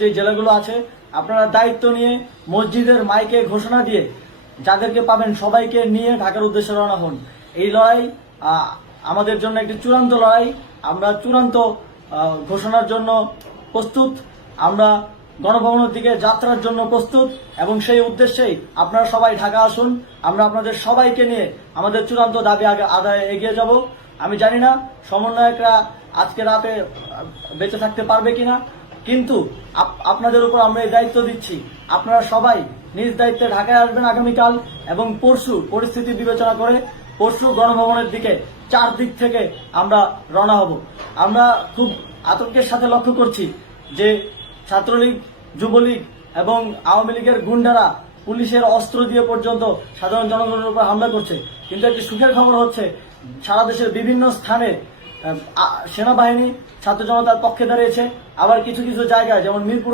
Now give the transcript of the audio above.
যে জেলাগুলো আছে আপনারা দায়িত্ব নিয়ে মসজিদের মাইকে ঘোষণা দিয়ে যাদেরকে পাবেন সবাইকে নিয়ে ঢাকার উদ্দেশ্যে রওনা হন। এই লড়াই আমাদের জন্য একটি চূড়ান্ত লড়াই। আমরা চূড়ান্ত ঘোষণার জন্য প্রস্তুত। আমরা গণভবনের দিকে যাত্রার জন্য প্রস্তুত এবং সেই উদ্দেশ্যেই আপনারা সবাই ঢাকা আসুন। আমরা আপনাদের সবাইকে নিয়ে আমাদের চূড়ান্ত দাবি আদায়ে এগিয়ে যাব। আমি জানি না সমন্বয়করা আজকে রাতে বেঁচে থাকতে পারবে কিনা, কিন্তু আপনাদের উপর আমরা এই দায়িত্ব দিচ্ছি। আপনারা সবাই নিজ দায়িত্বে ঢাকায় আসবেন আগামীকাল এবং পরশু পরিস্থিতি বিবেচনা করে পরশু গণভবনের দিকে চারদিক থেকে আমরা রওনা হব। আমরা খুব আতঙ্কের সাথে লক্ষ্য করছি যে ছাত্রলীগ, যুবলীগ এবং আওয়ামী লীগের গুন্ডারা পুলিশের অস্ত্র দিয়ে পর্যন্ত সাধারণ জনগণের উপর হামলা করছে। কিন্তু একটি সুখের খবর হচ্ছে সারা দেশের বিভিন্ন স্থানে সেনাবাহিনী ছাত্র জনতার পক্ষে দাঁড়িয়েছে। আবার কিছু কিছু জায়গায় যেমন মিরপুর